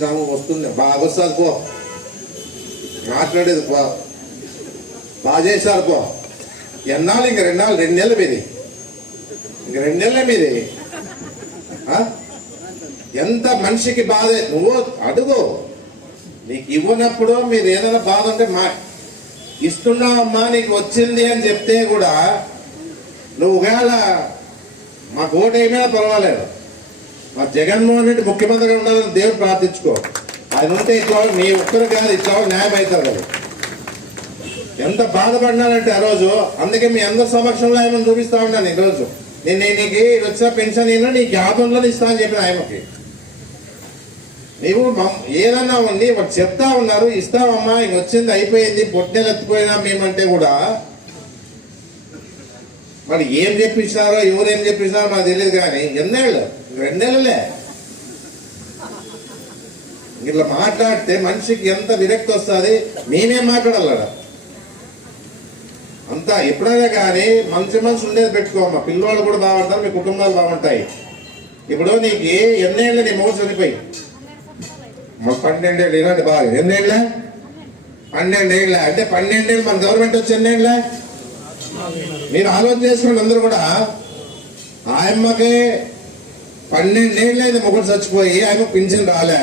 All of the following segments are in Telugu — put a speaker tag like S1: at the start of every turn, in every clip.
S1: సాము వస్తుంది. బాగా వస్తుంది పో. మాట్లాడేది పో. బాగా చేశారు పో. ఎన్నాళ్ళు ఇంక రెండు నాళ్ళు? రెండు నెలలు మీది. ఇంక రెండు నెలలే మీది. ఎంత మనిషికి బాధ? నువ్వు అడుగు. నీకు ఇవ్వనప్పుడు మీరు ఏదైనా బాధ ఉంటే మా ఇస్తున్నావమ్మా నీకు వచ్చింది అని చెప్తే కూడా నువ్వు ఒకవేళ మాకు ఓటు పర్వాలేదు. మా జగన్మోహన్ రెడ్డి ముఖ్యమంత్రిగా ఉండాలని దేవుడు ప్రార్థించుకో. ఆయన ఉంటే ఇట్లా నీ ఒక్కరు కాదు ఇట్లా న్యాయం అవుతారు కదా. ఎంత బాధపడినానంటే ఆ రోజు అందుకే మీ అందరి సమక్షంలో ఆయన చూపిస్తా ఉన్నాను ఈరోజు. నేను నేను నీకు వచ్చిన పెన్షన్ నేను నీ జాతంలో ఇస్తా అని చెప్పిన ఆయనకి. నీవు ఏదన్నా ఉండి వాడు చెప్తా ఉన్నారు ఇస్తామమ్మా ఇంక వచ్చింది అయిపోయింది పొట్టెలు ఎత్తుపోయినా మేమంటే కూడా మరి ఏం చెప్పిస్తారో ఎవరు ఏం చెప్పించారో నాకు తెలియదు కానీ ఎన్నేళ్ళు? రెండేళ్ళలే. ఇట్లా మాట్లాడితే మనిషికి ఎంత విరక్తి వస్తుంది? మేమేం మాట్లాడాలడా అంతా ఎప్పుడైనా కానీ మంచి మనసు ఉండేది పెట్టుకోమ్మా. పిల్లవాళ్ళు కూడా బాగుంటారు మీ కుటుంబాలు బాగుంటాయి. ఇప్పుడు నీకు ఎన్నేళ్ళు నీ మోసం చనిపోయి? పన్నెండేళ్ళు ఇలాంటి బాగా. ఎన్నేళ్ళ? పన్నెండేళ్ళ. అంటే పన్నెండేళ్ళు మన గవర్నమెంట్ వచ్చి ఎన్నేళ్ళ? మీరు ఆలోచన చేసుకుని అందరూ కూడా ఆయమ్మకి పన్నెండేళ్ళు అయితే మొగుడు చచ్చిపోయి ఆయన పింఛన్ రాలే.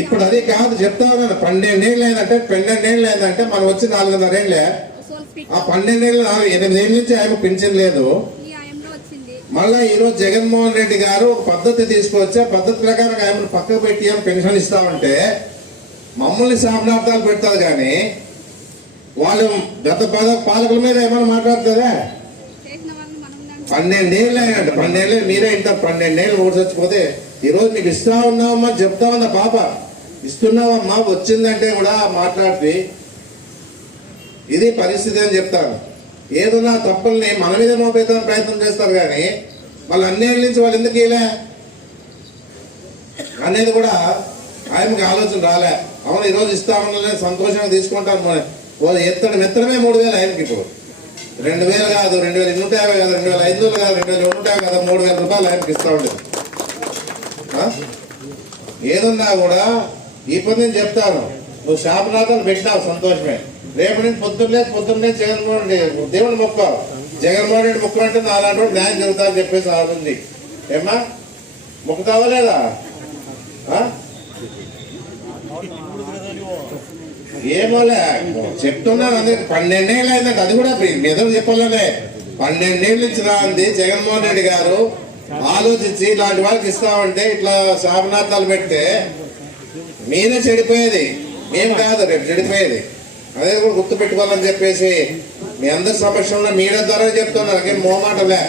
S2: ఇప్పుడు
S1: అదే కాదు చెప్తా ఉన్నాను పన్నెండేళ్ళు అయిందంటే పన్నెండేళ్ళు అయిందంటే మనం వచ్చి నాలుగున్నర ఏళ్ళే ఆ పన్నెండేళ్ళు నాలుగు ఎనిమిది ఏళ్ళ నుంచి ఆయన పింఛన్ లేదు. మళ్ళా ఈరోజు జగన్మోహన్ రెడ్డి గారు ఒక పద్ధతి తీసుకొచ్చి పద్ధతి ప్రకారం ఆయన పక్కకు పెట్టి ఏం పెన్షన్ ఇస్తామంటే మమ్మల్ని శాపనార్థాలు పెడతారు కానీ వాళ్ళు గత పాలకుల మీద ఏమైనా మాట్లాడుతుందా
S2: చేసిన వాళ్ళని మనం దాన్ని
S1: పన్నెండేళ్ళు అయ్యాడు పన్నెండేళ్ళు మీరే ఇంత పన్నెండేళ్ళు ఓడి చచ్చిపోతే ఈరోజు మీకు ఇస్తా ఉన్నావమ్మా చెప్తామన్నా పాప. ఇస్తున్నావమ్మా వచ్చిందంటే కూడా మాట్లాడితే ఇది పరిస్థితి అని చెప్తాను. ఏదన్నా తప్పుల్ని మన మీద మోపేద్దామని ప్రయత్నం చేస్తారు కానీ వాళ్ళు అన్నేళ్ళ నుంచి వాళ్ళు ఎందుకు ఇలా అనేది కూడా ఆయనకి ఆలోచన రాలే. అవును ఈరోజు ఇస్తామన్నా సంతోషంగా తీసుకుంటాను మరి. ఎత్తడం ఎత్తడమే మూడు వేలు ఆయనకి ఇప్పుడు. రెండు వేలు కాదు రెండు వేల నూట యాభై కాదు రెండు వేల ఐదు వందలు కాదు రెండు వేల నూట యాభై కాదు మూడు వేల రూపాయలు ఆయనకి ఇస్తా ఉండేది ఏదున్నా కూడా ఈ నేను చెప్తాను. నువ్వు శాపనాథాలు పెట్టినావు సంతోషమే. రేపు నేను పొద్దున్నే పొద్దున్నే జగన్మోహన్ రెడ్డి దేవుని మొక్కావు. జగన్మోహన్ రెడ్డి మొక్క అంటే అలాంటి వాడు న్యాయం జరుగుతా అని చెప్పేసి ఆడుంది. ఏమ్మా? మొక్కుతావా లేదా ఆ? ఏమోలే చెప్తున్నాను అందరికి పన్నెండేళ్ళు అయిందండి అది కూడా ఎదురు చెప్పాలనే పన్నెండేళ్ళ నుంచి రాంది జగన్మోహన్ రెడ్డి గారు. ఆలోచించి ఇలాంటి వాళ్ళకి ఇస్తామంటే ఇట్లా శాపనార్థాలు పెడితే మీరే చెడిపోయేది. మేము కాదు రేపు చెడిపోయేది. అదే కూడా గుర్తు పెట్టుకోవాలని చెప్పేసి మీ అందరి సమక్షంలో మీడియా ద్వారా చెప్తున్నారు. నాకేం మోమాటలే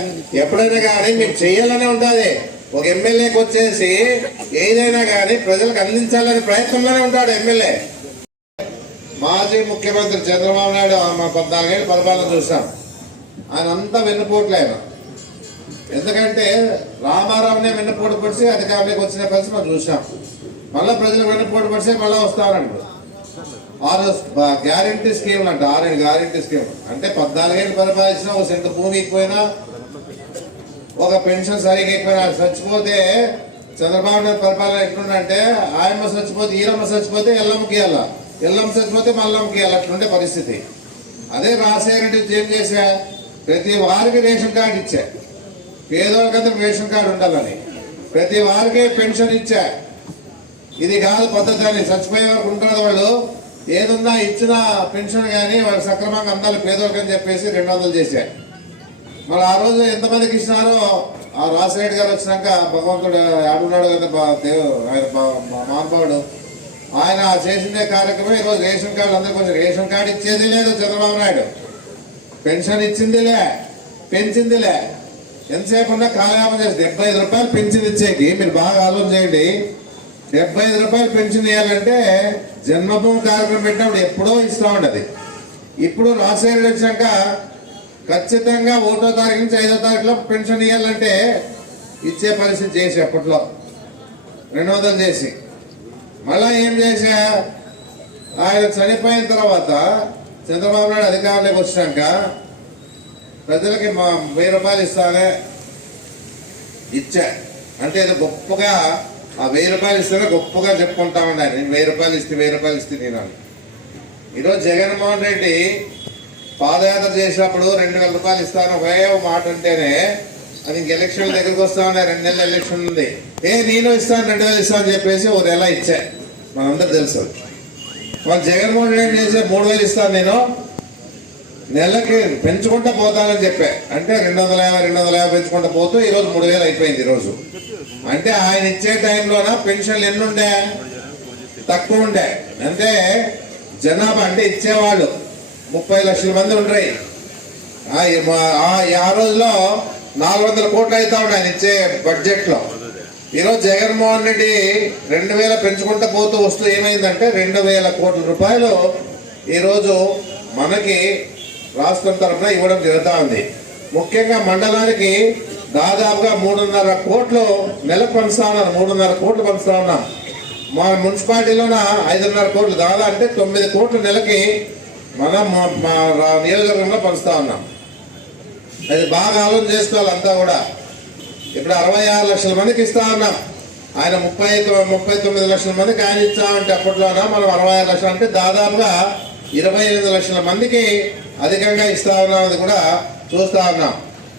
S1: ఎప్పుడైనా కానీ మేము చేయాలనే ఉంటుంది ఒక ఎమ్మెల్యేకి వచ్చేసి ఏదైనా కానీ ప్రజలకు అందించాలనే ప్రయత్నంలోనే ఉంటాడు ఎమ్మెల్యే. మాజీ ముఖ్యమంత్రి చంద్రబాబు నాయుడు మా పద్నాలుగేళ్ళు పరిపాలన చూసాం ఆయన అంతా వెన్నుపోట్లే ఆయన. ఎందుకంటే రామారావునే వెన్నుపోటు పడిచి అధికారులకు వచ్చిన పరిస్థితి మనం చూసాం మళ్ళీ ప్రజలు వెన్నుపోటు పడితే మళ్ళీ వస్తారంట ఆరు గ్యారంటీ స్కీమ్ అంట ఆరు గ్యారంటీ స్కీమ్. అంటే పద్నాలుగేళ్ళు పరిపాలించిన ఒక సెంత భూమి పోయినా ఒక పెన్షన్ సరిగా అయిపోయినా చచ్చిపోతే చంద్రబాబు నాయుడు పరిపాలన ఎట్లుందంటే ఆయమ్మ చచ్చిపోతే ఈరమ్మ చచ్చిపోతే ఎల్లమ్మకి వెళ్ళాలి ఎల్లమ్మ చచ్చిపోతే మల్లంకి అట్లుండే పరిస్థితి. అదే రాజశేఖర రెడ్డి ఏం చేశా? ప్రతి వారికి రేషన్ కార్డు ఇచ్చా. పేదవాళ్ళకంతా రేషన్ కార్డు ఉండాలని. ప్రతి వారికి పెన్షన్ ఇచ్చా. ఇది కాదు పద్ధతి అని. చచ్చిపోయే వరకు ఉంటారు వాళ్ళు. ఏదున్నా ఇచ్చిన పెన్షన్ కానీ వాళ్ళు సక్రమంగా అందాలి పేదోళ్ళకి అని చెప్పేసి రెండు వందలు చేశారు మరి ఆ రోజు ఎంతమందికి ఇచ్చినారో? ఆ రాజశేఖర్ గారు వచ్చినాక భగవంతుడు ఆడున్నాడు కదా ఆయన మా మహానుభావుడు. ఆయన చేసిందే కార్యక్రమం ఈరోజు రేషన్ కార్డు అందరికి కొంచెం రేషన్ కార్డు ఇచ్చేది లేదు చంద్రబాబు నాయుడు. పెన్షన్ ఇచ్చిందిలే పెంచిందిలే. ఎంతసేపు ఉన్నా కాలయాపం చేసి డెబ్బై ఐదు రూపాయలు పెన్షన్ ఇచ్చేకి మీరు బాగా ఆలోచన చేయండి. డెబ్బై ఐదు రూపాయలు పెన్షన్ ఇవ్వాలంటే జన్మభూమి కార్యక్రమం పెట్టినప్పుడు ఎప్పుడో ఇస్తా ఉండదు ఇప్పుడు రాజశేఖర్ వచ్చాక ఖచ్చితంగా ఒకటో తారీఖు నుంచి ఐదో తారీఖులో పెన్షన్ ఇవ్వాలంటే ఇచ్చే పరిస్థితి చేసి అప్పట్లో. రెండు వందలు చేసి. మళ్ళా ఏం చేసా ఆయన చనిపోయిన తర్వాత చంద్రబాబు నాయుడు అధికారంలోకి వచ్చినాక ప్రజలకి మా వెయ్యి రూపాయలు ఇస్తానే ఇచ్చా. అంటే ఏదో గొప్పగా ఆ వెయ్యి రూపాయలు ఇస్తేనే గొప్పగా చెప్పుకుంటా ఉండాలి నేను వెయ్యి రూపాయలు ఇస్తే వెయ్యి రూపాయలు ఇస్తే నేను అని. ఈరోజు జగన్మోహన్ రెడ్డి పాదయాత్ర చేసినప్పుడు రెండు వేల రూపాయలు ఇస్తాను ఒకే మాట అంటేనే అది ఇంక ఎలక్షన్ దగ్గరకు వస్తా ఉన్నాయి రెండు నెలల ఎలక్షన్ ఉంది. ఏ నేను ఇస్తాను రెండు వేలు ఇస్తాను అని చెప్పేసి ఒక నెల ఇచ్చా. మనందరూ తెలుసు వాళ్ళు జగన్మోహన్ రెడ్డి చేసే మూడు వేలు ఇస్తాను నేను. నెలకి పెంచుకుంటా పోతానని చెప్పా. అంటే రెండు వందల యాభై రెండు వందల యాభై పెంచుకుంటా పోతూ ఈరోజు మూడు వేలు అయిపోయింది ఈరోజు అంటే ఆయన ఇచ్చే టైంలోన పెన్షన్లు ఎన్ని ఉండే? తక్కువ ఉండే. అంటే జనాభా అంటే ఇచ్చేవాళ్ళు. ముప్పై లక్షల మంది ఉండరు ఆ ఆ రోజులో నాలుగు వందల కోట్లు అవుతా ఉన్నాయి ఆయన ఇచ్చే బడ్జెట్లో ఈరోజు జగన్మోహన్ రెడ్డి రెండు వేల పెంచుకుంటూ పోతూ వస్తూ ఏమైందంటే రెండు వేల కోట్ల రూపాయలు ఈరోజు మనకి రాష్ట్రం తరఫున ఇవ్వడం జరుగుతూ ఉంది. ముఖ్యంగా మండలానికి దాదాపుగా మూడున్నర కోట్లు నెలకు పంచుతా ఉన్నారు మూడున్నర కోట్లు పంచుతా ఉన్నాం మా మున్సిపాలిటీలోన ఐదున్నర కోట్లు దాదాపు అంటే తొమ్మిది కోట్ల నెలకి మనం మా- మా రా- నియోజకవర్గంలో పంచుతా ఉన్నాం. అది బాగా ఆలోచన చేసుకోవాలి అంతా కూడా. ఇప్పుడు అరవై ఆరు లక్షల మందికి ఇస్తా ఉన్నాం. ఆయన ముప్పై ముప్పై తొమ్మిది లక్షల మందికి ఆయన ఇచ్చామంటే అప్పట్లోన? మనం అరవై ఆరు లక్షలు అంటే దాదాపుగా ఇరవై ఎనిమిది లక్షల మందికి అధికంగా ఇస్తా ఉన్నామని కూడా చూస్తా ఉన్నాం.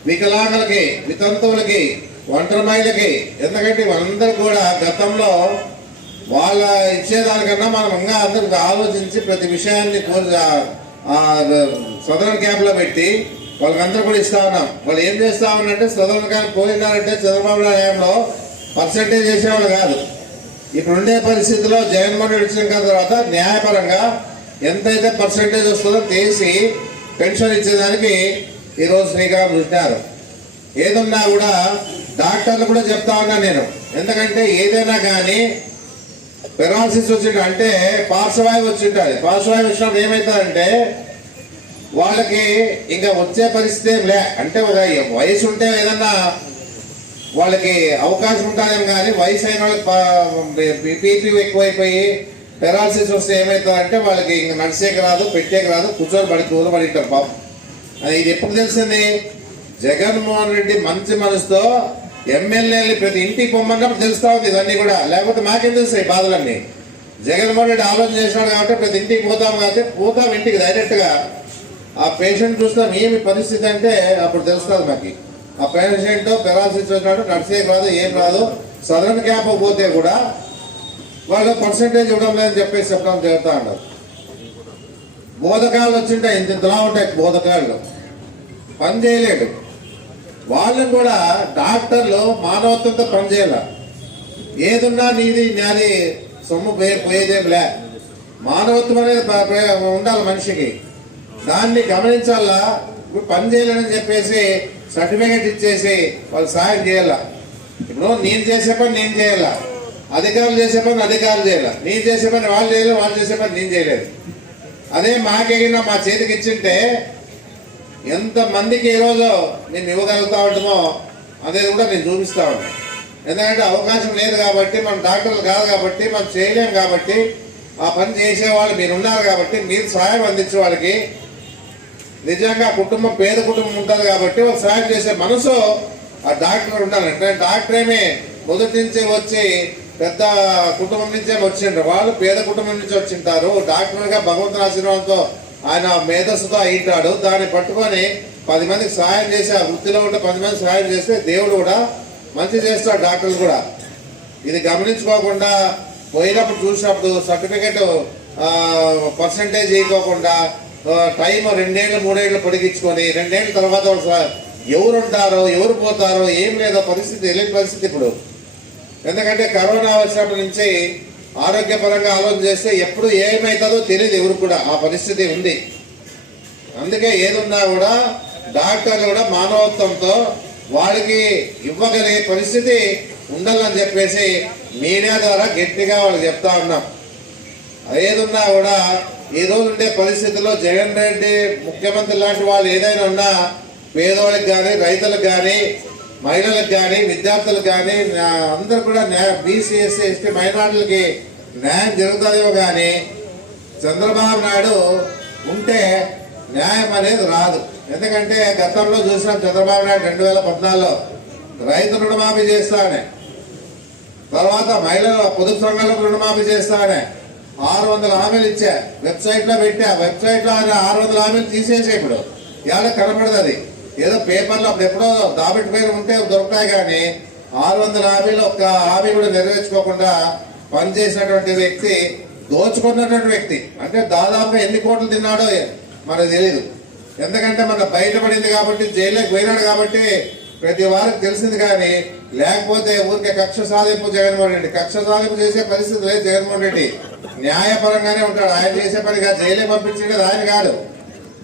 S1: వికలాంగులకి వితంతువులకి ఒంటరి మహిళకి ఎందుకంటే ఇవందరూ కూడా గతంలో వాళ్ళ ఇచ్చేదానికన్నా మనం ఇంకా అందరికి ఆలోచించి ప్రతి విషయాన్ని సదరన్ క్యాంప్లో పెట్టి వాళ్ళకంతా కూడా ఇస్తా ఉన్నాం. వాళ్ళు ఏం చేస్తా ఉన్నారంటే సదరన్ పోయినారంటే చంద్రబాబు నాయుడు పర్సంటేజ్ చేసేవాళ్ళు కాదు. ఇప్పుడు ఉండే పరిస్థితిలో జగన్మోహన్ రెడ్డి వచ్చిన తర్వాత న్యాయపరంగా ఎంతైతే పర్సంటేజ్ వస్తుందో తీసి పెన్షన్ ఇచ్చేదానికి ఈరోజు శ్రీకారం చుట్టారు. ఏదున్నా కూడా డాక్టర్లు కూడా చెప్తా ఉన్నా నేను. ఎందుకంటే ఏదైనా కానీ పెరాలసిస్ వచ్చింది అంటే పార్శ్వవాయువు వచ్చింటుంది. పార్శ్వవాయువు వచ్చినప్పుడు ఏమవుతుందంటే వాళ్ళకి ఇంకా వచ్చే పరిస్థితి ఏం లే. అంటే ఒక వయసు ఉంటే ఏదన్నా వాళ్ళకి అవకాశం ఉంటుందేమో కానీ వయసు అయిన వాళ్ళకి బీపీ ఎక్కువైపోయి పెరాలసిస్ వస్తే ఏమవుతుందంటే వాళ్ళకి ఇంక నడిచేకి రాదు పెట్టేకి రాదు కూర్చొని పడి కూర పాపం. అది ఇది ఎప్పుడు తెలిసింది? జగన్మోహన్ రెడ్డి మంచి మనసుతో ఎమ్మెల్యేలు ప్రతి ఇంటికి పొమ్మన్నప్పుడు తెలుస్తా ఉంది ఇవన్నీ కూడా. లేకపోతే మాకేం తెలుస్తాయి బాధలన్నీ? జగన్మోహన్ రెడ్డి ఆలోచన చేసినాడు కాబట్టి ప్రతి ఇంటికి పోతాం కాబట్టి పోతాం ఇంటికి డైరెక్ట్గా ఆ పేషెంట్ చూస్తాం ఏమి పరిస్థితి అంటే అప్పుడు తెలుస్తుంది మాకు. ఆ పేషెంట్ పెరాలసిస్ వచ్చినాడు నడిచే రాదు ఏం రాదు సదరన్ క్యాంప్ పోతే కూడా వాళ్ళు పర్సంటేజ్ ఇవ్వడం లేదని చెప్పేసి చెప్పడం జరుగుతా ఉన్నారు బోధకాలు వచ్చింటాయి ఇంత ఇంతలా ఉంటాయి బోధకాళ్ళు. పని చేయలేడు. వాళ్ళని కూడా డాక్టర్లు మానవత్వంతో పనిచేయాల ఏదున్నా నీది నాది సొమ్ము పోయేదేం లే. మానవత్వం అనేది ఉండాలి మనిషికి. దాన్ని గమనించాలా? ఇప్పుడు పని చేయలేదని చెప్పేసి సర్టిఫికేట్ ఇచ్చేసి వాళ్ళు సాయం చేయాల? ఇప్పుడు నేను చేసే పని నేను చేయాల? అధికారులు చేసే పని అధికారులు చేయాలి? నేను చేసే పని వాళ్ళు చేయలేదు వాళ్ళు చేసే పని నేను చేయలేదు. అదే మాకేగినా మా చేతికి ఇచ్చింటే ఎంతమందికి ఈరోజు నేను ఇవ్వగలుగుతా ఉంటామో అనేది కూడా నేను చూపిస్తా ఉన్నాను ఎందుకంటే అవకాశం లేదు కాబట్టి మనం డాక్టర్లు కాదు కాబట్టి మనం చేయలేం కాబట్టి ఆ పని చేసేవాళ్ళు మీరు ఉన్నారు కాబట్టి మీరు సహాయం అందించే వాళ్ళకి నిజంగా కుటుంబం పేద కుటుంబం ఉంటుంది కాబట్టి వాళ్ళు సహాయం చేసే మనసు ఆ డాక్టర్ ఉండాలి. డాక్టరేమే డాక్టర్ మొదటి నుంచే వచ్చి పెద్ద కుటుంబం నుంచే వచ్చిండ్రు. వాళ్ళు పేద కుటుంబం నుంచి వచ్చింటారు. డాక్టర్గా భగవంతుని ఆశీర్వాదంతో ఆయన మేధస్సుతో అయింటాడు. దాన్ని పట్టుకొని పది మందికి సహాయం చేసి ఆ వృత్తిలో ఉంటే పది మందికి సహాయం చేస్తే దేవుడు కూడా మంచి చేస్తాడు డాక్టర్లు కూడా. ఇది గమనించుకోకుండా పోయినప్పుడు చూసినప్పుడు సర్టిఫికేట్ పర్సంటేజ్ ఇవ్వకుండా టైం రెండేళ్ళు మూడేళ్ళు పొడిగించుకొని రెండేళ్ళ తర్వాత వాళ్ళు ఎవరుంటారో ఎవరు పోతారో ఏం లేదో పరిస్థితి తెలియని పరిస్థితి ఇప్పుడు. ఎందుకంటే కరోనా వచ్చినప్పటి నుంచి ఆరోగ్యపరంగా ఆలోచన చేస్తే ఎప్పుడు ఏమవుతుందో తెలియదు ఎవరు కూడా ఆ పరిస్థితి ఉంది. అందుకే ఏదున్నా కూడా డాక్టర్లు కూడా మానవత్వంతో వాళ్ళకి ఇవ్వగలిగే పరిస్థితి ఉండాలని చెప్పేసి మీడియా ద్వారా గట్టిగా వాళ్ళు చెప్తా ఉన్నాం. ఏదున్నా కూడా ఈ రోజు ఉండే పరిస్థితుల్లో జగన్ రెడ్డి ముఖ్యమంత్రి లాంటి వాళ్ళు ఏదైనా ఉన్నా పేదవాళ్ళకి కానీ రైతులకు కానీ మహిళలకు కానీ విద్యార్థులకు కానీ అందరు కూడా న్యాయ బీసీ ఎస్సీ ఎస్టీ మైనార్టీలకి న్యాయం జరుగుతుందేమో కానీ చంద్రబాబు నాయుడు ఉంటే న్యాయం అనేది రాదు. ఎందుకంటే గతంలో చూసినాం చంద్రబాబు నాయుడు రెండు వేల పద్నాలుగులో రైతు రుణమాఫీ చేస్తానే. తర్వాత మహిళల పొదుపు సంఘాలకు రుణమాఫీ చేస్తానే. ఆరు వందల హామీలు ఇచ్చా. వెబ్సైట్లో పెట్టా. వెబ్సైట్లో ఆయన ఆరు వందల హామీలు తీసేసే ఇప్పుడు. ఇవాళ కనపడదు అది ఏదో పేపర్లో అప్పుడు ఎప్పుడో దాబెట్టి పేరు ఉంటే దొరుకుతాయి కానీ ఆరు వందల హామీలు ఒక్క హామీ కూడా నెరవేర్చుకోకుండా పనిచేసినటువంటి వ్యక్తి దోచుకున్నటువంటి వ్యక్తి. అంటే దాదాపు ఎన్ని కోట్లు తిన్నాడో మనకు తెలియదు ఎందుకంటే మన బయటపడింది కాబట్టి జైల్లోకి పోయినాడు కాబట్టి ప్రతి వారికి తెలిసింది కానీ లేకపోతే ఊరికే కక్ష సాధింపు జగన్మోహన్ రెడ్డి. కక్ష సాధింపు చేసే పరిస్థితి లేదు జగన్మోహన్ రెడ్డి. న్యాయపరంగానే ఉంటాడు. ఆయన చేసే పని కాదు. జైలే పంపించేది ఆయన కాదు.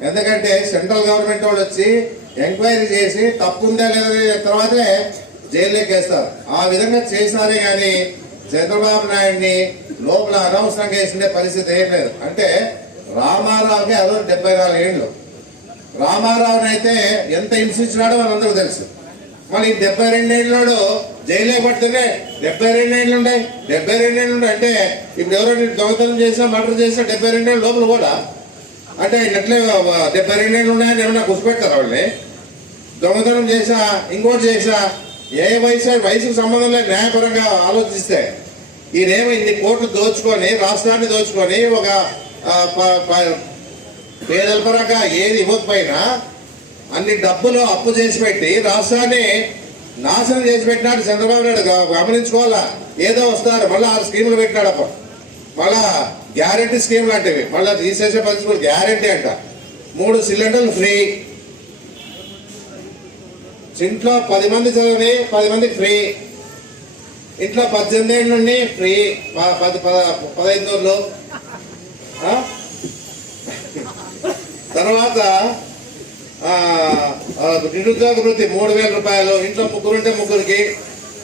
S1: ఎందుకంటే సెంట్రల్ గవర్నమెంట్ వాళ్ళు వచ్చి ఎంక్వైరీ చేసి తప్పుందా లేదా తర్వాతే జైల్లోకి వేస్తారు ఆ విధంగా చేసినారే కానీ చంద్రబాబు నాయుడిని లోపల అనవసరంగా వేసిండే పరిస్థితి ఏం లేదు. అంటే రామారావుకి అదో డెబ్బై నాలుగు ఏళ్ళు. రామారావుని అయితే ఎంత హింసించినాడో మనందరూ తెలుసు. మళ్ళీ డెబ్బై డెబ్బై రెండేళ్ళలో జైలే పడితేనే డెబ్బై రెండేళ్ళు ఉన్నాయి డెబ్బై రెండేళ్ళు ఉన్నాయి అంటే ఇప్పుడు ఎవరో నేను దొంగతనం చేసినా మర్డర్ చేసినా డెబ్బై రెండేళ్ళు లోపల కూడా. అంటే ఎట్లే డెబ్బై రెండేళ్ళు ఉన్నాయని ఏమన్నా గుర్తుపెడతారు వాళ్ళని? దొంగతనం చేసా ఇంకోటి చేసా ఏ వయసు వయసుకు సంబంధం లేదు న్యాయపరంగా ఆలోచిస్తే ఈయనేమో ఇన్ని కోట్లు దోచుకొని రాష్ట్రాన్ని దోచుకొని ఒక పేదల పరంగా ఏది ఇవ్వకపోయినా అన్ని డబ్బులు అప్పు చేసి పెట్టి రాష్ట్రాన్ని నాశనం చేసి పెట్టినాడు చంద్రబాబు నాయుడు. గమనించుకోవాలా? ఏదో వస్తారు. మళ్ళీ ఆరు స్కీములు పెట్టినాడు అప్పుడు. మళ్ళా గ్యారంటీ స్కీమ్ లాంటివి. మళ్ళీ తీసేసే పరిస్థితులు గ్యారంటీ అంట. మూడు సిలిండర్లు ఫ్రీ. ఇంట్లో పది మంది చదివి పది మంది ఫ్రీ. ఇంట్లో పద్దెనిమిది ఏళ్ళ నుండి ఫ్రీ. ప- పది పద- పదహైదు రోజులు తర్వాత నిరుద్యోగ వృత్తి మూడు వేల రూపాయలు ఇంట్లో ముగ్గురు ఉంటే ముగ్గురికి.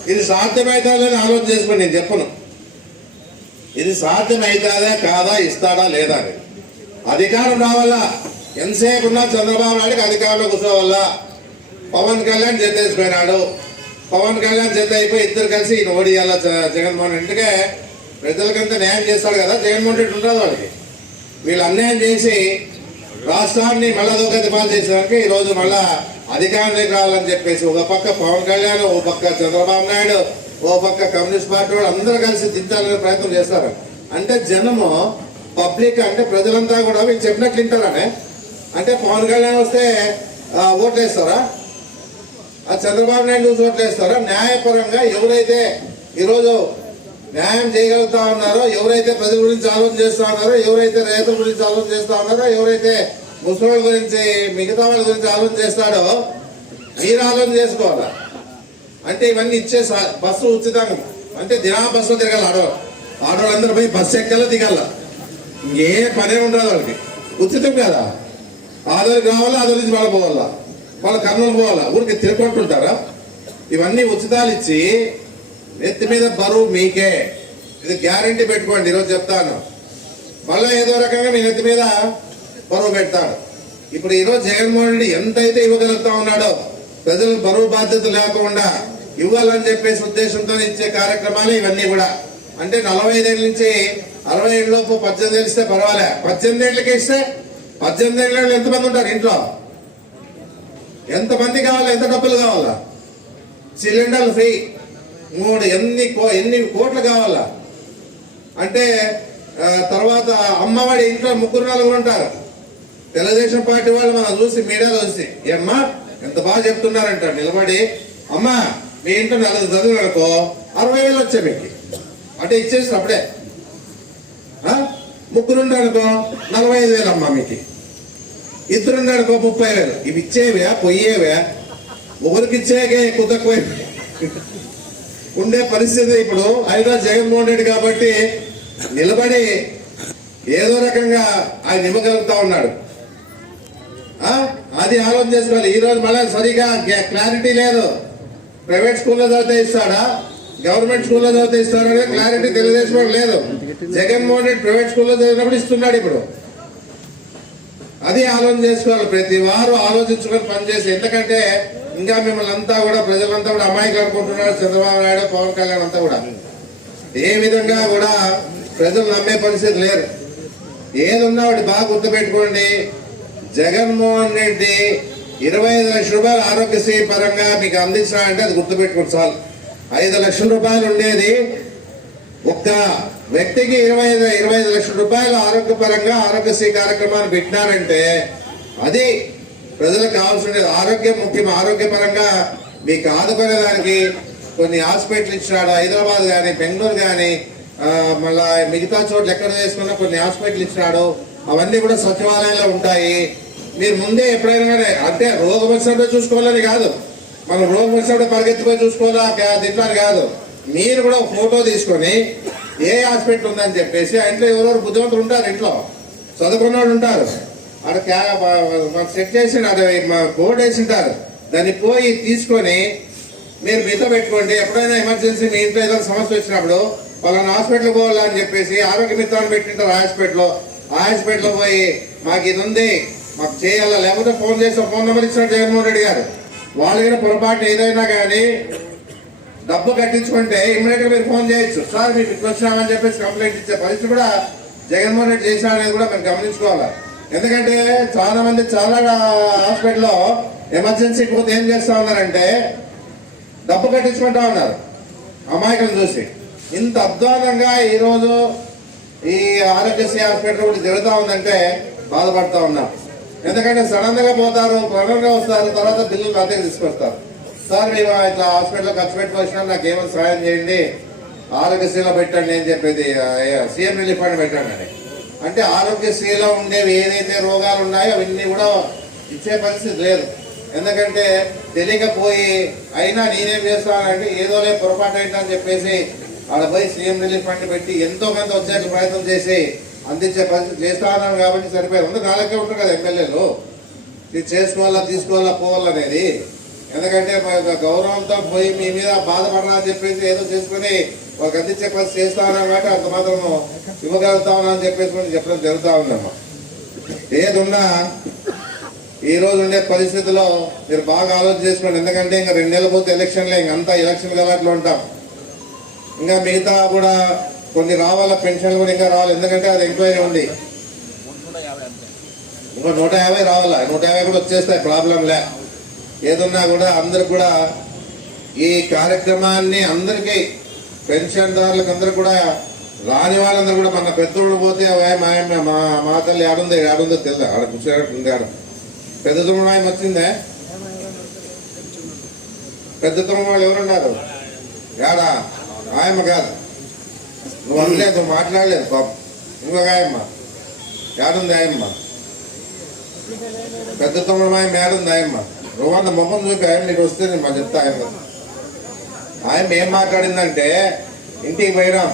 S1: ఇది సాధ్యమైతే ఆలోచన చేసుకోండి నేను చెప్పను. ఇది సాధ్యమైతాదా కాదా ఇస్తాడా లేదా అని. అధికారం రావాలా? ఎంతసేపు ఉన్నా చంద్రబాబు నాయుడుకి అధికారంలో కూర్చోవాలా? పవన్ కళ్యాణ్ జతేసిపోయినాడు పవన్ కళ్యాణ్ జత అయిపోయి ఇద్దరు కలిసి ఈయన ఓడియాల జగన్మోహన్ రెడ్డికే ప్రజలకంతా న్యాయం చేస్తాడు కదా? జగన్మోహన్ రెడ్డి ఉండదు వాళ్ళకి. వీళ్ళు అన్యాయం చేసి రాష్ట్రాన్ని మళ్ళా దోగతి పాలు చేసేదానికి ఈ రోజు మళ్ళా అధికారానికి రావాలని చెప్పేసి ఒక పక్క పవన్ కళ్యాణ్ ఓ పక్క చంద్రబాబు నాయుడు ఓ పక్క కమ్యూనిస్ట్ పార్టీ వాళ్ళు అందరూ కలిసి దిద్దాలనే ప్రయత్నం చేస్తారు అంటే జనము పబ్లిక్ అంటే ప్రజలంతా కూడా వీళ్ళు చెప్పినట్లు వింటారనే. అంటే పవన్ కళ్యాణ్ వస్తే ఓట్లేస్తారా? చంద్రబాబు నాయుడు చూసి ఓట్లేస్తారా? న్యాయపరంగా ఎవరైతే ఈరోజు న్యాయం చేయగలుగుతా ఉన్నారో ఎవరైతే ప్రజల గురించి ఆలోచన చేస్తా ఉన్నారో ఎవరైతే రైతుల గురించి ఆలోచన చేస్తా ఉన్నారో ఎవరైతే ముస్లింల గురించి మిగతా వాళ్ళ గురించి ఆలోచన చేస్తాడో మీరు ఆలోచన చేసుకోవాలా? అంటే ఇవన్నీ ఇచ్చే సా- బస్సు ఉచితంగా. అంటే దినా బస్సులో తిరగాలి ఆడవాళ్ళు. ఆడవాళ్ళందరూ పోయి బస్సు ఎక్కాలో దిగాల? ఏ పనే ఉండదు వాళ్ళకి. ఉచితం కదా. ఆదరికి కావాలా ఆదరి నుంచి వాళ్ళు పోవాలా? వాళ్ళ కర్నూలు పోవాలా? ఊరికి తిరగొట్టుంటారా ఇవన్నీ ఉచితాలు ఇచ్చి నెత్తి మీద బరువు మీకే. ఇది గ్యారంటీ పెట్టుకోండి ఈరోజు చెప్తాను. మళ్ళీ ఏదో రకంగా మీ నెత్తి మీద బరువు పెడతాడు. ఇప్పుడు ఈరోజు జగన్మోహన్ రెడ్డి ఎంతైతే ఇవ్వగలుగుతా ఉన్నాడో ప్రజలకు బరువు బాధ్యత లేకుండా ఇవ్వాలని చెప్పేసి ఉద్దేశంతో ఇచ్చే కార్యక్రమాలు ఇవన్నీ కూడా. అంటే నలభై ఐదేళ్ళ నుంచి అరవై ఏళ్ళలోపు పద్దెనిమిది ఏళ్ళు ఇస్తే పర్వాలే. పద్దెనిమిది ఏళ్ళకి ఇస్తే పద్దెనిమిది ఏళ్ళు ఎంతమంది ఉంటారు ఇంట్లో? ఎంతమంది కావాలా? ఎంత డబ్బులు కావాలా? సిలిండర్లు ఫ్రీ. మూడు ఎన్ని కో- ఎన్ని కోట్లు కావాలా? అంటే తర్వాత అమ్మవాడి ఇంట్లో ముగ్గురు నలుగురు ఉంటారు. తెలుగుదేశం పార్టీ వాళ్ళు మనం చూసి మీడియాలో చూసి ఏమ్మా ఎంత బాగా చెప్తున్నారంట నిలబడి. అమ్మా మీ ఇంట్లో నలుగురు చదువులు అనుకో అరవై వేలు వచ్చాయి మీకు. అంటే ఇచ్చేసి అప్పుడే. ముగ్గురు అనుకో నలభై ఐదు వేలు అమ్మా మీకు. ఇద్దరు అనుకో ముప్పై వేలు. ఇవి ఇచ్చేవే పొయ్యేవే ఒకరికి ఇచ్చేకే ఎక్కువ తక్కువ ఉండే పరిస్థితి ఇప్పుడు అయినా జగన్మోహన్ రెడ్డి కాబట్టి నిలబడి ఏదో రకంగా ఆయన ఇవ్వగలుగుతా ఉన్నాడు. అది ఆలోచన చేసుకోవాలి ఈ రోజు మళ్ళీ సరిగా క్లారిటీ లేదు. ప్రైవేట్ స్కూల్లో చదివితే ఇస్తాడా? గవర్నమెంట్ స్కూల్లో చదివితే ఇస్తాడా క్లారిటీ తెలుగుదేశం లేదు. జగన్మోహన్ రెడ్డి ప్రైవేట్ స్కూల్లో చదివినప్పుడు ఇస్తున్నాడు ఇప్పుడు. అది ఆలోచన చేసుకోవాలి. ప్రతి వారు ఆలోచించుకొని పనిచేసి ఎందుకంటే ఇంకా మిమ్మల్ని అంతా కూడా ప్రజలంతా కూడా అమాయకు అనుకుంటున్నారు చంద్రబాబు నాయుడు పవన్ కళ్యాణ్ అంతా కూడా. ఏ విధంగా కూడా ప్రజలు నమ్మే పరిస్థితి లేరు ఏది ఉన్నా ఒకటి బాగా గుర్తుపెట్టుకోండి. జగన్మోహన్ రెడ్డి ఇరవై ఐదు లక్షల రూపాయలు ఆరోగ్యశ్రీ పరంగా మీకు అందించినా అంటే అది గుర్తుపెట్టుకోండి చాలు. ఐదు లక్షల రూపాయలు ఉండేది ఒక్క వ్యక్తికి ఇరవై ఐదు ఇరవై ఐదు లక్షల రూపాయలు ఆరోగ్యపరంగా ఆరోగ్యశ్రీ కార్యక్రమాన్ని పెట్టినారంటే అది ప్రజలకు కావాల్సిన ఆరోగ్యం ముఖ్యం ఆరోగ్యపరంగా మీకు ఆదుకునే దానికి కొన్ని హాస్పిటల్ ఇచ్చినాడు? హైదరాబాద్ కానీ బెంగళూరు కానీ మళ్ళా మిగతా చోట్ల ఎక్కడ చేసుకున్నా కొన్ని హాస్పిటల్ ఇచ్చినాడు. అవన్నీ కూడా సచివాలయంలో ఉంటాయి. మీరు ముందే ఎప్పుడైనా కానీ అంటే రోగం వచ్చినప్పుడే చూసుకోవాలని కాదు. మనం రోగం వచ్చినప్పుడు పరిగెత్తిపోయి చూసుకోవాలా? తింటారు కాదు. మీరు కూడా ఒక ఫోటో తీసుకొని ఏ హాస్పిటల్ ఉందని చెప్పేసి ఆ ఇంట్లో ఎవరెవరు బుద్ధిమంతులు ఉంటారు ఇంట్లో? చదువుకున్న వాళ్ళు ఉంటారు. ఆడ మాకు సెట్ చేసి అది మా బోర్డు వేసి ఉంటారు దాన్ని పోయి తీసుకొని మీరు మీతో పెట్టుకోండి. ఎప్పుడైనా ఎమర్జెన్సీ మీ ఇంట్లో ఏదైనా సమస్య వచ్చినప్పుడు వాళ్ళని హాస్పిటల్ పోవాలని చెప్పేసి ఆరోగ్య మిత్రాన్ని పెట్టింటారు హాస్పిటల్లో. ఆ హాస్పిటల్లో పోయి మాకు ఇది ఉంది మాకు చేయాలా? లేకపోతే ఫోన్ చేసి ఫోన్ నెంబర్ ఇచ్చాడు జగన్మోహన్ రెడ్డి గారు. వాళ్ళు కూడా పొరపాటు ఏదైనా కానీ డబ్బు కట్టించుకుంటే ఇమ్మీడియట్గా మీరు ఫోన్ చేయొచ్చు. సార్ మీకు ఇట్లా వచ్చినామని చెప్పేసి కంప్లైంట్ ఇచ్చే పరిస్థితి కూడా జగన్మోహన్ రెడ్డి అనేది కూడా మేము గమనించుకోవాలి. ఎందుకంటే చాలా మంది చాలా హాస్పిటల్లో ఎమర్జెన్సీ పోతే ఏం చేస్తా ఉన్నారంటే డబ్బు కట్టించుకుంటా ఉన్నారు. అమాయకులను చూసి. ఇంత అధ్వానంగా ఈరోజు ఈ ఆరోగ్యశ్రీ హాస్పిటల్ కూడా జరుగుతూ ఉందంటే బాధపడతా ఉన్నాం. ఎందుకంటే సడన్గా పోతారు సడన్గా వస్తారు తర్వాత బిల్లులు నా దగ్గర తీసుకొస్తారు. సార్ మేము ఇట్లా హాస్పిటల్లో ఖర్చు పెట్టుకొచ్చినా నాకు ఏమైనా సహాయం చేయండి. ఆరోగ్యశ్రీలో పెట్టండి అని చెప్పేది సీఎం రిలీఫ్ ఫండ్ పెట్టండి అని. అంటే ఆరోగ్యశ్రీలో ఉండేవి ఏదైతే రోగాలు ఉన్నాయో అవన్నీ కూడా ఇచ్చే పరిస్థితి లేదు. ఎందుకంటే తెలియకపోయి అయినా నేనేం చేస్తానంటే ఏదోలే పొరపాటు అయిందని చెప్పేసి ఆడ పోయి సీఎం రిలీఫ్ ఫండ్ పెట్టి ఎంతో మంది వచ్చాక ప్రయత్నం చేసి అందించే పరిస్థితి చేస్తా కాబట్టి సరిపోయారు అందరూ నాలుగే ఉంటారు కదా ఎమ్మెల్యేలు. ఇది చేసుకోవాలా తీసుకోవాలా పోవాలనేది ఎందుకంటే మా యొక్క గౌరవంతో పోయి మీ మీద బాధపడాలని చెప్పేసి ఏదో చేసుకుని ఒక గతి పరిస్థితి చేస్తా ఉన్నాం అంత మాత్రము ఇవ్వగలుగుతా ఉన్నా అని చెప్పేసి మనం చెప్పడం జరుగుతూ ఉందమ్మా ఏదున్నా ఈ రోజు ఉండే పరిస్థితిలో మీరు బాగా ఆలోచన చేసుకోండి. ఎందుకంటే ఇంకా రెండు నెలల పోతే ఎలక్షన్లే ఇంక అంతా ఎలక్షన్ గలాట్లో ఉంటాం. ఇంకా మిగతా కూడా కొన్ని రావాల పెన్షన్లు కూడా ఇంకా రావాలి. ఎందుకంటే అది ఎంక్వైరీ ఉంది. ఇంకో నూట యాభై రావాలా? నూట యాభై కూడా వచ్చేస్తాయి ప్రాబ్లం లే. ఏదున్నా కూడా అందరు కూడా ఈ కార్యక్రమాన్ని అందరికీ పెన్షన్దారులకు అందరూ కూడా రాని వాళ్ళందరూ కూడా మన పెద్దోళ్ళు పోతే మా మా మా తల్లి ఆడుంది ఆడుందో తెలుసు ఆడ కూర్చోండి ఆడ పెద్ద ఆయన వచ్చిందే? పెద్ద తమ్ముడు వాళ్ళు ఎవరున్నారు? యాడా? ఆయమ్మ కాదు. నువ్వు అనలేదు నువ్వు మాట్లాడలేదు పాపం ఇంకొక ఆయమ్మ. ఏడుంది ఆయమ్మ? పెద్ద తమ్ముడు ఆయన మేడుంది ఆయమ్మ? నువ్వు మొహం చూపి ఆయన నీకు వస్తే నేను మా చెప్తా ఆయన ఆయన ఏం మాట్లాడిందంటే ఇంటికి పోయినాం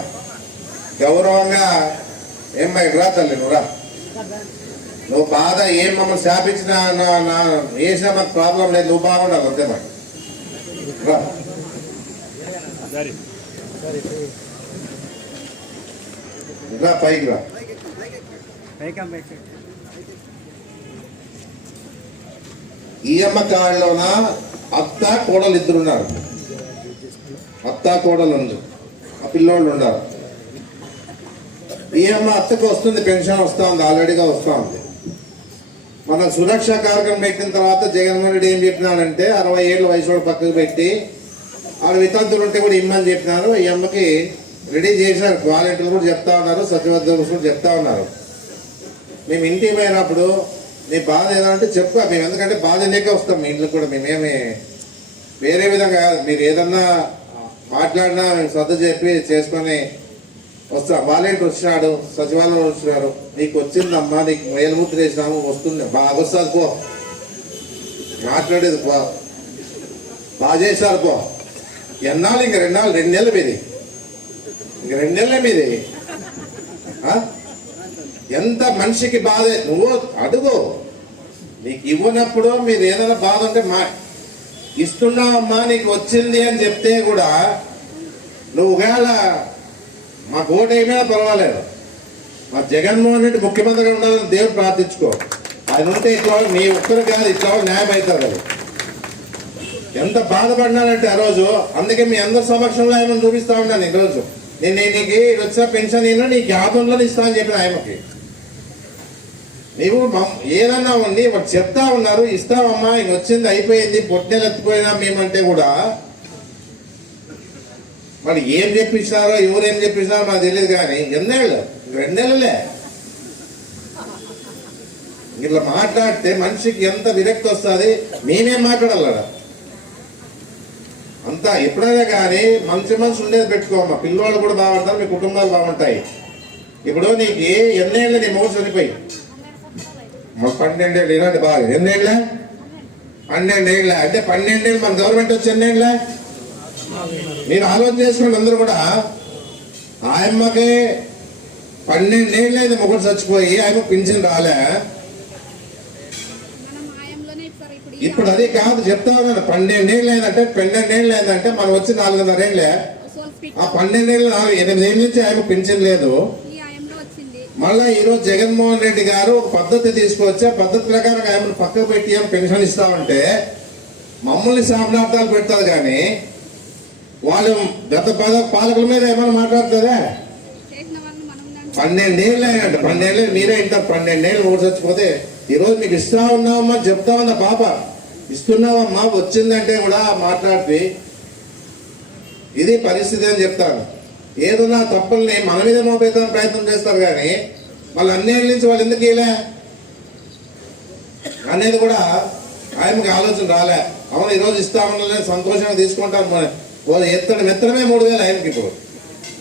S1: గౌరవంగా ఏం బయట రా తల్లి నువ్వు రా. నువ్వు బాధ ఏం మమ్మల్ని శాపించినా నా నా వేసినా మాకు ప్రాబ్లం లేదు నువ్వు బాగుండాలి అంతే మరి. రా. రా పైకి రా. ఈయమ్మ కాళ్ళలోన అత్త కోడలు ఇద్దరున్నారు అత్త కోడలు ఉంది ఆ పిల్లోళ్ళు ఉన్నారు ఈయమ్మ అత్తకు వస్తుంది పెన్షన్ వస్తూ ఉంది ఆల్రెడీగా వస్తూ ఉంది మన సురక్ష కార్యక్రమం పెట్టిన తర్వాత జగన్మోహన్ రెడ్డి ఏం చెప్పినాడంటే అరవై ఏళ్ళ వయసు పక్కకు పెట్టి ఆడ వితంతులు ఉంటే కూడా ఇమ్మని చెప్పినారు. ఈ అమ్మకి రెడీ చేశారు. వాలంటీర్లు కూడా చెప్తా ఉన్నారు సచివోద్యోగులు కూడా చెప్తా ఉన్నారు. మేము ఇంటికి పోయినప్పుడు నీ బాధ ఏదంటే చెప్పు మేము ఎందుకంటే బాధ లేక వస్తాం మీ ఇంట్లో కూడా. మేమేమి వేరే విధంగా మీరు ఏదన్నా మాట్లాడినా మేము శ్రద్ధ చెప్పి చేసుకొని వస్తాం. వాలంటీర్ వచ్చినాడు సచివాలయం వచ్చినారు నీకు వచ్చిందమ్మా నీకు వేలుముద్ర వేసినాము వస్తుంది. బాగా వస్తుంది పో. మాట్లాడేది పో బాగా చేశారు పో. ఎన్నాళ్ళు ఇంక రెండు నాళ్ళు రెండు నెలలు మీది? ఇంక రెండు నెలలే మీది ఎంత మనిషికి బాధ? నువ్వు అడుగు. నీకు ఇవ్వనప్పుడు మీరు ఏదైనా బాధ ఉంటే మా ఇస్తున్నావమ్మా నీకు వచ్చింది అని చెప్తే కూడా నువ్వు ఒకవేళ మా ఓటు ఏమైనా పర్వాలేదు. మా జగన్మోహన్ రెడ్డి ముఖ్యమంత్రిగా ఉండాలని దేవుడు ప్రార్థించుకో. ఆయన ఉంటే ఇట్లా నీ ఒక్కరు కాదు ఇట్లా న్యాయం అవుతుంది అది ఎంత బాధపడినానంటే ఆ రోజు అందుకే మీ అందరి సమక్షంలో ఆయన చూపిస్తా ఉన్నాను ఈరోజు. నేను నీకు వచ్చిన పెన్షన్ నేను నీకు యాభంలో ఇస్తా అని చెప్పిన ఆయనకి. నీవు ఏదన్నా ఉండి వాడు చెప్తా ఉన్నారు ఇస్తామమ్మా ఇంక వచ్చింది అయిపోయింది పొట్టెలు ఎత్తుపోయినా మేమంటే కూడా మరి ఏం చెప్పించినారో ఎవరేం ఏం చెప్పించినారో నాకు తెలియదు కానీ ఎన్నేళ్ళు? రెండేళ్ళలే. ఇట్లా మాట్లాడితే మనిషికి ఎంత విరక్తి వస్తుంది? మేమేం మాట్లాడాలడా? అంతా ఎప్పుడైనా కానీ మంచి మనసు ఉండేది పెట్టుకోమ్మా. పిల్లవాళ్ళు కూడా బాగుంటారు మీ కుటుంబాలు బాగుంటాయి. ఇప్పుడు నీకు ఎన్నేళ్ళు నీ మోసం చనిపోయి? పన్నెండేళ్ళు ఇలాంటి బాగా. ఎన్నేళ్ళ? పన్నెండేళ్ళ. అంటే పన్నెండేళ్ళు మన గవర్నమెంట్ వచ్చి ఎన్నేళ్ళ? మీరు ఆలోచన చేసుకున్న అందరూ కూడా. ఆయమ్మకి పన్నెండేళ్ళు అయితే ముగ్గురు చచ్చిపోయి ఆయమ్మ పింఛన్ రాలే.
S2: ఇప్పుడు
S1: అది కాదు చెప్తా ఉన్నాను. పన్నెండేళ్ళు అయిందంటే పన్నెండేళ్ళు అయిందంటే మనం వచ్చి నాలుగున్నర ఏళ్ళే ఆ పన్నెండేళ్ళు ఎనిమిది ఏళ్ళ నుంచి ఆయన పింఛన్ లేదు. మళ్ళా ఈరోజు జగన్మోహన్ రెడ్డి గారు ఒక పద్ధతి తీసుకొచ్చి పద్ధతి ప్రకారం ఆయన పక్కకు పెట్టి ఏం పెన్షన్ ఇస్తామంటే మమ్మల్ని శాపనార్థాలు పెడతారు కానీ వాళ్ళు గత పద పాలకుల మీద ఏమైనా మాట్లాడుతుందా పన్నెండేళ్ళు అయ్యండి పన్నెండేళ్ళు మీరే ఇంటారు పన్నెండేళ్ళు ఊరు చచ్చిపోతే ఈరోజు మీకు ఇస్తా ఉన్నామమ్మా అని చెప్తా ఉందా పాప. ఇస్తున్నావమ్మా వచ్చిందంటే కూడా మాట్లాడి ఇది పరిస్థితి అని చెప్తాను. ఏదన్నా తప్పుల్ని మన మీద మోపేద్దాం ప్రయత్నం చేస్తారు కానీ వాళ్ళు అన్నేళ్ళ నుంచి వాళ్ళు ఎందుకు ఇలా అనేది కూడా ఆయనకి ఆలోచన రాలే. అవును ఈరోజు ఇస్తామని సంతోషంగా తీసుకుంటాను మరి. ఎత్తడి మెత్తడమే మూడు వేలు ఆయనకి ఇప్పుడు.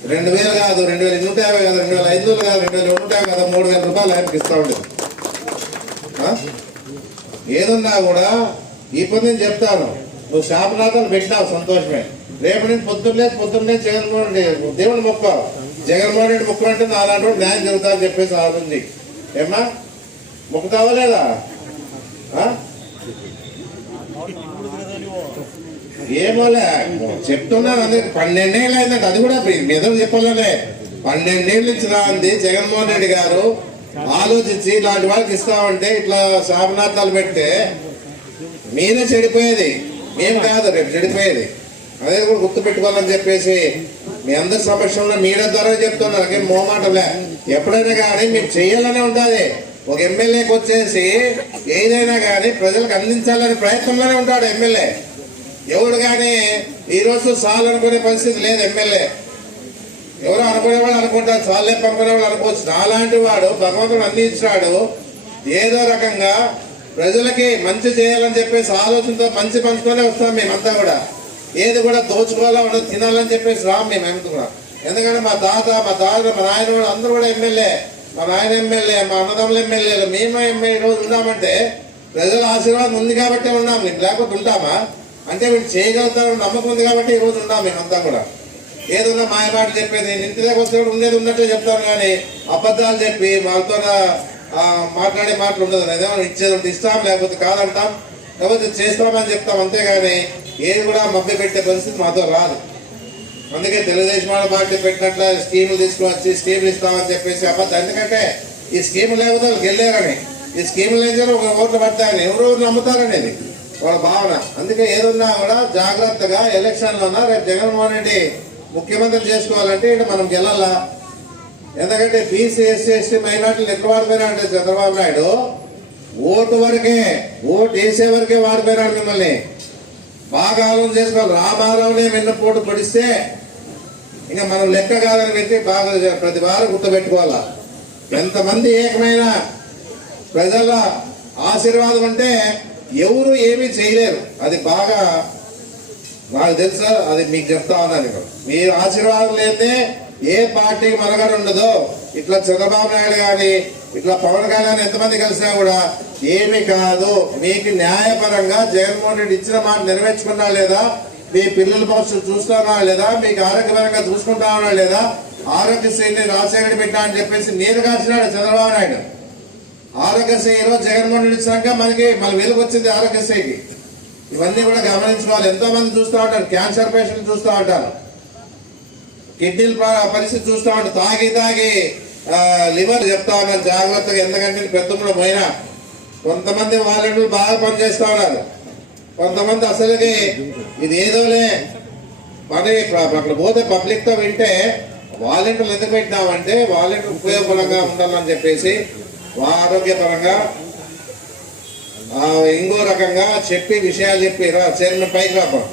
S1: రెండు వేలు కాదు రెండు వేల నూట యాభై కాదు రెండు వేల ఐదు వందలు కాదు రెండు వేల నూట యాభై కాదు మూడు వేల రూపాయలు ఆయనకి ఇస్తా ఉండేది. ఏదున్నా కూడా ఈ పని నేను చెప్తాను. నువ్వు శాపనాథాలు పెట్టినావు సంతోషమే. రేపు నుంచి పొద్దున్నే పొద్దున్నే జగన్మోహన్ రెడ్డి దేవుని మొక్క. జగన్మోహన్ రెడ్డి మొక్క అంటే నాలాంటి న్యాయం జరుగుతా అని చెప్పేసి ఆడుంది ఏమ్మా? మొక్కుతావా లేదా ఏమోలే. చెప్తున్నాను అందరికి పన్నెండేళ్ళు అయిందంటే. అది కూడా మెదడు చెప్పాలనే పన్నెండేళ్ళు రా అంది జగన్మోహన్ రెడ్డి గారు. ఆలోచించి ఇలాంటి వాళ్ళకి ఇస్తామంటే ఇట్లా శాపనార్థాలు పెడితే మీరే చెడిపోయేది. మేము కాదు రేపు చెడిపోయేది. అదే కూడా గుర్తు పెట్టుకోవాలని చెప్పేసి మీ అందరి సమక్షంలో మీడియా ద్వారా చెప్తున్నారు. నాకేం మోమాటలే ఎప్పుడైనా కానీ మేము చేయాలనే ఉంటుంది ఒక ఎమ్మెల్యేకి వచ్చేసి ఏదైనా కానీ ప్రజలకు అందించాలనే ప్రయత్నంలోనే ఉంటాడు ఎమ్మెల్యే. ఎవడు కానీ ఈరోజు చాలు అనుకునే పరిస్థితి లేదు ఎమ్మెల్యే. ఎవరు అనుకునేవాడు అనుకుంటారు. చాలే పంపనేవాడు అనుకోవచ్చు. నాలాంటి వాడు భగవంతుడు అన్ని ఏదో రకంగా ప్రజలకి మంచి చేయాలని చెప్పేసి ఆలోచనతో మంచి పంచుకొనే వస్తాం మేమంతా కూడా. ఏది కూడా దోచుకోవాలా ఉండదు తినాలని చెప్పేసి రాము మేము ఎంత కూడా ఎందుకంటే మా తాత మా తాత మా నాయన అందరూ కూడా ఎమ్మెల్యే. మా నాయన ఎమ్మెల్యే మా అన్నదమ్ముల ఎమ్మెల్యేలు. మేము ఎమ్మెల్యే రోజు ఉన్నామంటే ప్రజల ఆశీర్వాదం ఉంది కాబట్టి ఉన్నాం మేము. లేకపోతే ఉంటామా? అంటే వీళ్ళు చేయగలుగుతారని నమ్మకం ఉంది కాబట్టి ఈ రోజు ఉన్నాం మేమంతా కూడా. ఏదన్నా మాయ మాట చెప్పేది నేను ఇంటి దగ్గర ఉండేది ఉన్నట్టే చెప్తాను కానీ అబద్ధాలు చెప్పి వాళ్ళతో మాట్లాడే మాటలు ఉండదు. ఏదైనా ఇచ్చేది ఇస్తాం లేకపోతే కాదంటాం. లేకపోతే చేస్తామని చెప్తాం అంతేగాని ఏది కూడా మభ్య పెట్టే పరిస్థితి మాతో రాదు. అందుకే తెలుగుదేశం వాళ్ళ పార్టీ పెట్టినట్ల స్కీములు తీసుకువచ్చి స్కీములు ఇస్తామని చెప్పేసి అబద్ధం. ఎందుకంటే ఈ స్కీములు లేకపోతే వాళ్ళు గెలేరని ఈ స్కీములు లేకపోతే ఒక ఓట్లు పడతాయని ఎవరు నమ్ముతారనేది వాళ్ళ భావన. అందుకే ఏదున్నా కూడా జాగ్రత్తగా ఎలక్షన్లో ఉన్నా రేపు జగన్మోహన్ రెడ్డి ముఖ్యమంత్రి చేసుకోవాలంటే ఇటు మనం గెలాలా ఎందుకంటే బీసీ ఎస్సీ ఎస్టీ మైనార్టీలు ఎక్కడ వాడిపోయినాడు అంటే చంద్రబాబు నాయుడు ఓటు వరకే ఓటు వేసే వరకే వాడిపోయినాడు మిమ్మల్ని. బాగా ఆలోచన చేసుకోవాలి రామారావునే వెన్నపోటు పొడిస్తే ఇంకా మనం లెక్క కాదని పెట్టి బాగా ప్రతి వారం గుర్తుపెట్టుకోవాలా? ఎంతమంది ఏకమైన ప్రజల ఆశీర్వాదం అంటే ఎవరు ఏమీ చేయలేరు. అది బాగా నాకు తెలుసా అది మీకు చెప్తా ఉన్నాను ఇక్కడ మీరు ఆశీర్వాదం లేదే ఏ పార్టీ మనగడ ఉండదో ఇట్లా చంద్రబాబు నాయుడు కానీ ఇట్లా పవన్ కళ్యాణ్ ఎంతమంది కలిసినా కూడా ఏమి కాదు మీకు న్యాయపరంగా జగన్మోహన్ రెడ్డి ఇచ్చిన మాట నెరవేర్చుకున్నా లేదా మీ పిల్లల భవిష్యత్తు చూస్తున్నా లేదా మీకు ఆరోగ్యపరంగా చూసుకుంటానా లేదా ఆరోగ్యశ్రీని రాజశేఖర్ పెట్టా అని చెప్పేసి నీరు కాల్చినాడు చంద్రబాబు నాయుడు. ఆరోగ్యశ్రీ ఈరోజు జగన్మోహన్ రెడ్డి ఇచ్చినాక మనకి మన వెలుగు వచ్చింది ఆరోగ్యశ్రీకి. ఇవన్నీ కూడా గమనించుకోవాలి ఎంతో మంది చూస్తూ ఉంటారు క్యాన్సర్ పేషెంట్ చూస్తూ ఉంటారు. కిడ్నీల పరిస్థితి చూస్తూ ఉంటారు తాగి తాగి లివర్ చెప్తా ఉన్నారు జాగ్రత్తగా ఎందుకంటే పెద్దమ్మలో పోయినా. కొంతమంది వాలంటీర్లు బాగా పనిచేస్తూ ఉన్నారు. కొంతమంది అసలుకి ఇది ఏదోలే. మరి అక్కడ పోతే పబ్లిక్తో వింటే వాలంటీర్లు ఎందుకు పెట్టినామంటే వాలంటీర్ ఉపయోగపరంగా ఉండాలని చెప్పేసి వా ఆరోగ్యపరంగా ఇంకో రకంగా చెప్పి విషయాలు చెప్పి రా చైర్మన్ పైకి రాపం.